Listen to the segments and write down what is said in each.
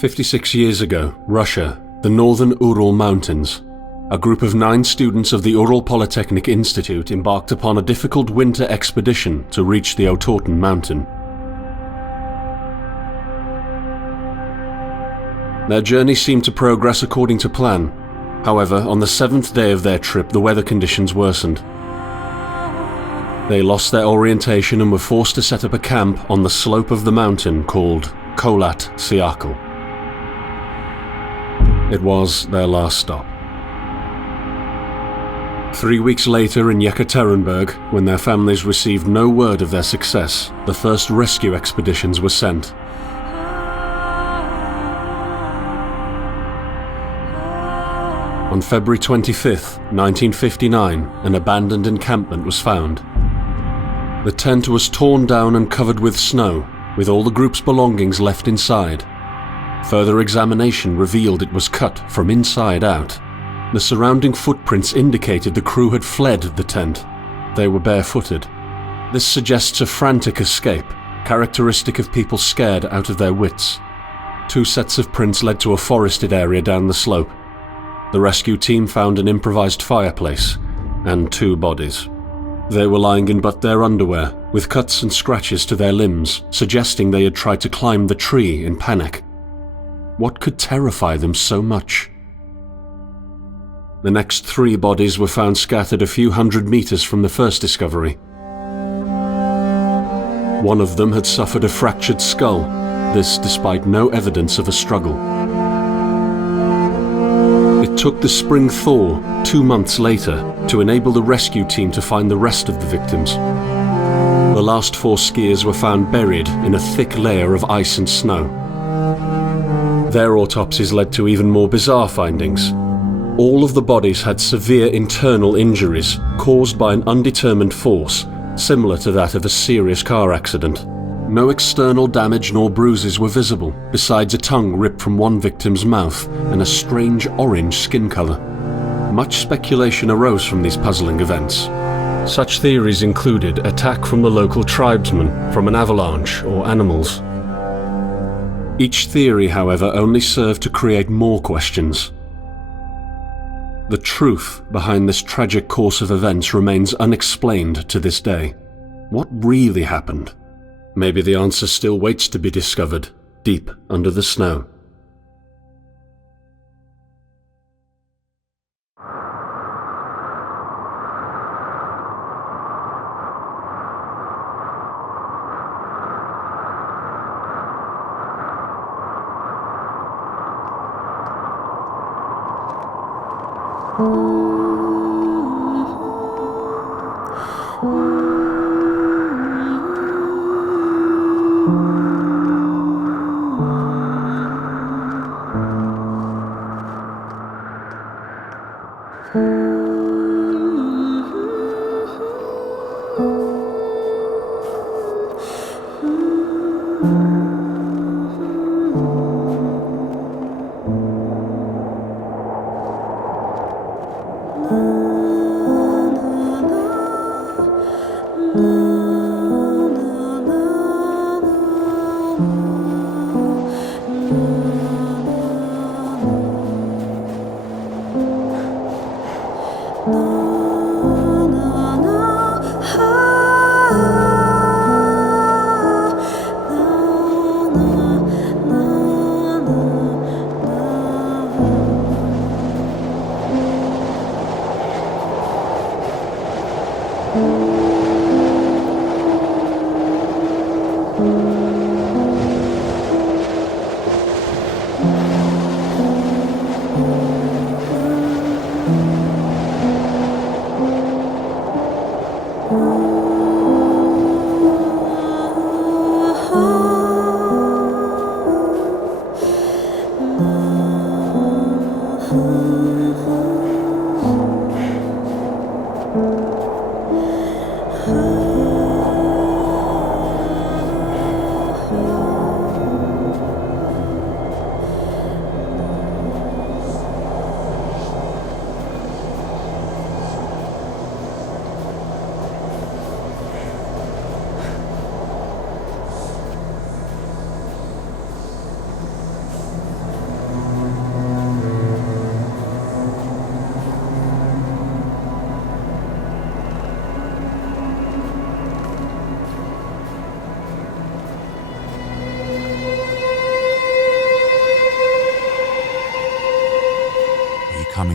56 years ago, Russia, the northern Ural Mountains. A group of 9 students of the Ural Polytechnic Institute embarked upon a difficult winter expedition to reach the Otorten mountain. Their journey seemed to progress according to plan. However, on the 7th day of their trip, the weather conditions worsened. They lost their orientation and were forced to set up a camp on the slope of the mountain called Kholat Siakal. It was their last stop. 3 weeks later in Yekaterinburg, when their families received no word of their success, the first rescue expeditions were sent. On February 25, 1959, an abandoned encampment was found. The tent was torn down and covered with snow, with all the group's belongings left inside. Further examination revealed it was cut from inside out. The surrounding footprints indicated the crew had fled the tent. They were barefooted. This suggests a frantic escape, characteristic of people scared out of their wits. 2 sets of prints led to a forested area down the slope. The rescue team found an improvised fireplace and 2 bodies. They were lying in but their underwear, with cuts and scratches to their limbs, suggesting they had tried to climb the tree in panic. What could terrify them so much? The next 3 bodies were found scattered a few hundred meters from the first discovery. One of them had suffered a fractured skull, this despite no evidence of a struggle. It took the spring thaw 2 months later to enable the rescue team to find the rest of the victims. The last 4 skiers were found buried in a thick layer of ice and snow. Their autopsies led to even more bizarre findings. All of the bodies had severe internal injuries caused by an undetermined force, similar to that of a serious car accident. No external damage nor bruises were visible, besides a tongue ripped from one victim's mouth and a strange orange skin color. Much speculation arose from these puzzling events. Such theories included attack from the local tribesmen, from an avalanche, or animals. Each theory, however, only served to create more questions. The truth behind this tragic course of events remains unexplained to this day. What really happened? Maybe the answer still waits to be discovered, deep under the snow.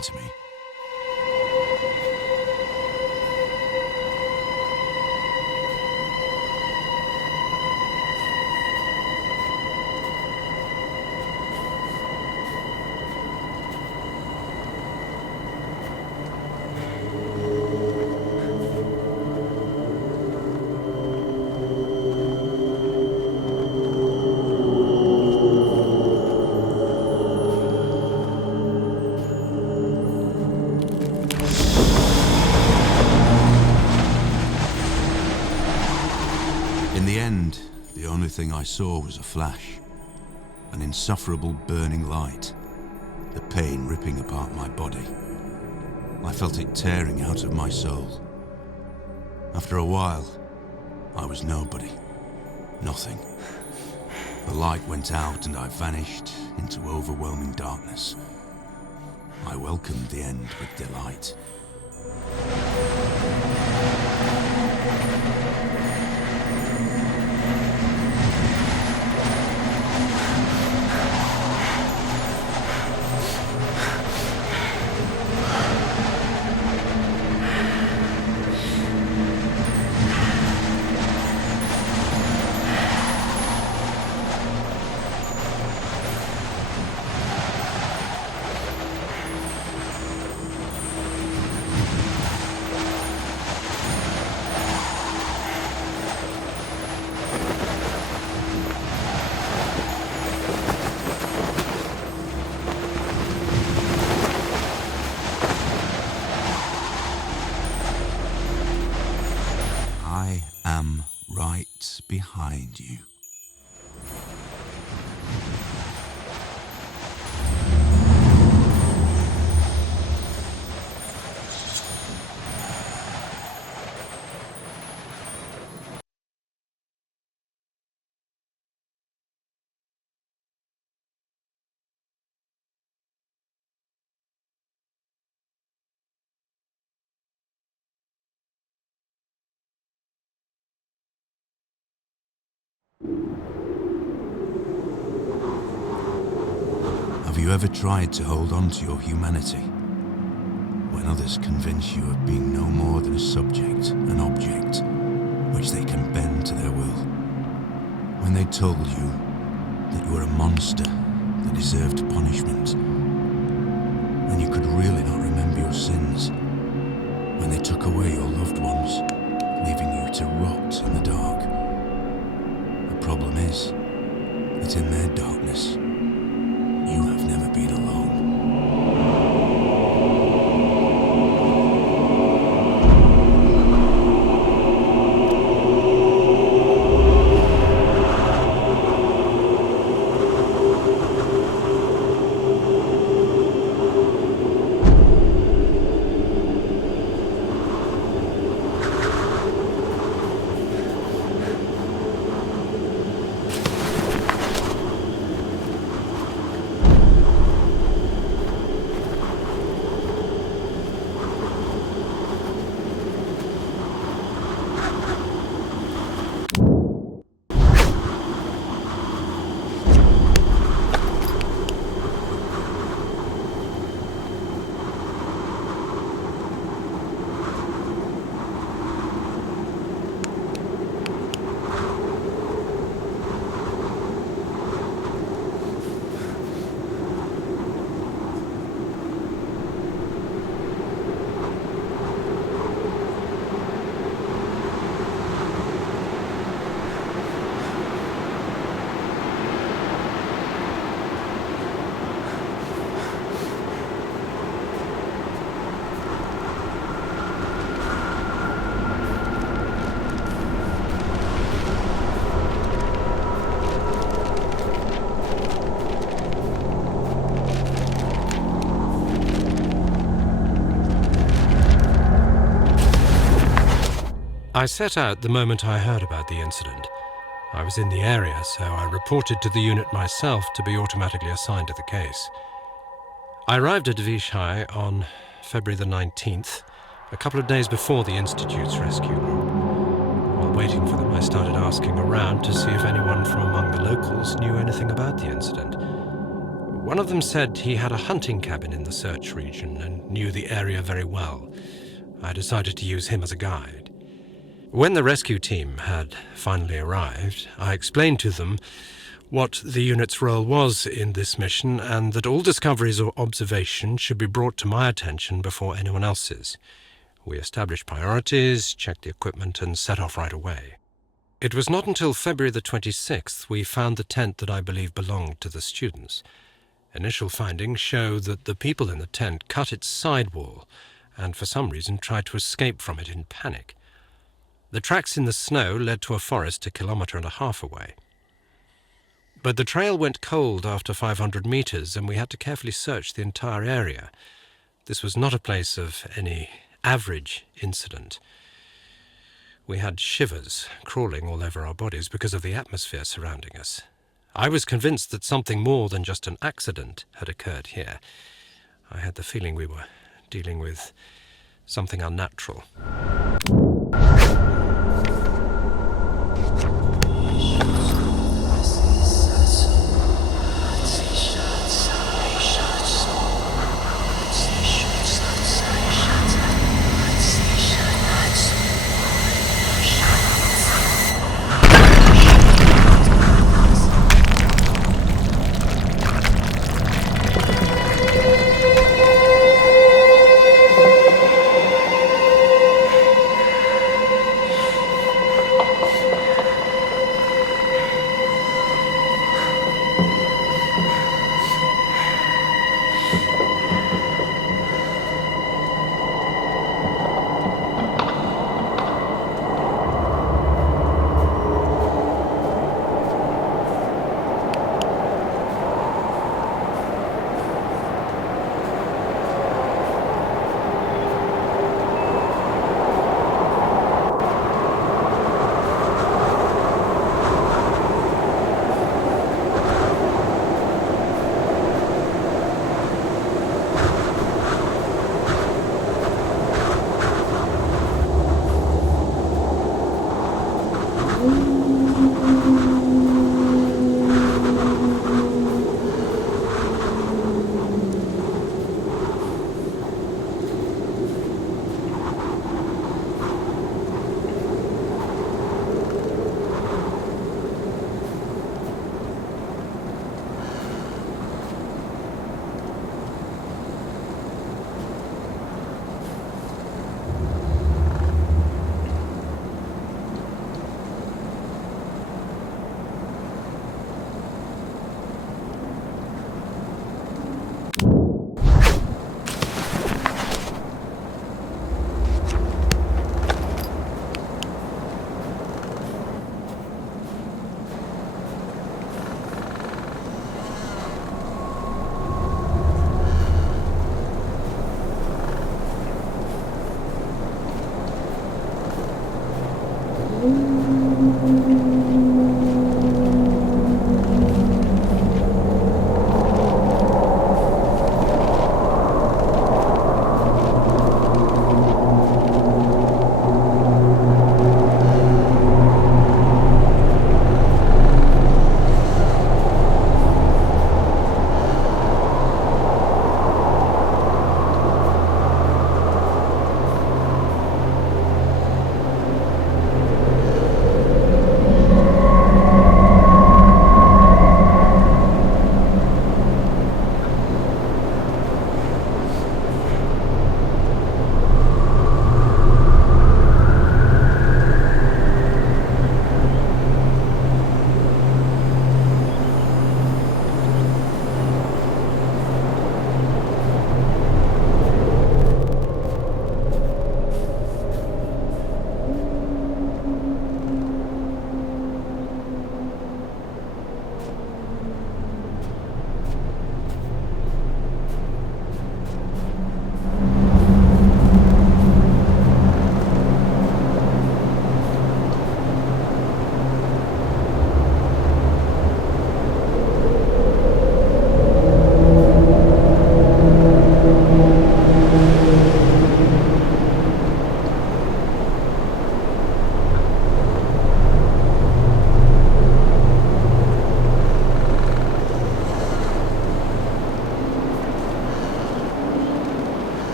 belong to me. In the end, the only thing I saw was a flash, an insufferable burning light, the pain ripping apart my body. I felt it tearing out of my soul. After a while, I was nobody, nothing. The light went out and I vanished into overwhelming darkness. I welcomed the end with delight. I am right behind you. Have you ever tried to hold on to your humanity when others convince you of being no more than a subject, an object, which they can bend to their will? When they told you that you were a monster that deserved punishment, and you could really not remember your sins? When they took away your loved ones, leaving you to rot in the dark? The problem is that in their darkness, you have never been alone. I set out the moment I heard about the incident. I was in the area, so I reported to the unit myself to be automatically assigned to the case. I arrived at Vishai on February the 19th, a couple of days before the Institute's rescue. While waiting for them, I started asking around to see if anyone from among the locals knew anything about the incident. One of them said he had a hunting cabin in the search region and knew the area very well. I decided to use him as a guide. When the rescue team had finally arrived, I explained to them what the unit's role was in this mission and that all discoveries or observations should be brought to my attention before anyone else's. We established priorities, checked the equipment, and set off right away. It was not until February the 26th we found the tent that I believe belonged to the students. Initial findings show that the people in the tent cut its sidewall and for some reason tried to escape from it in panic. The tracks in the snow led to a forest 1.5 kilometers away. But the trail went cold after 500 meters, and we had to carefully search the entire area. This was not a place of any average incident. We had shivers crawling all over our bodies because of the atmosphere surrounding us. I was convinced that something more than just an accident had occurred here. I had the feeling we were dealing with something unnatural.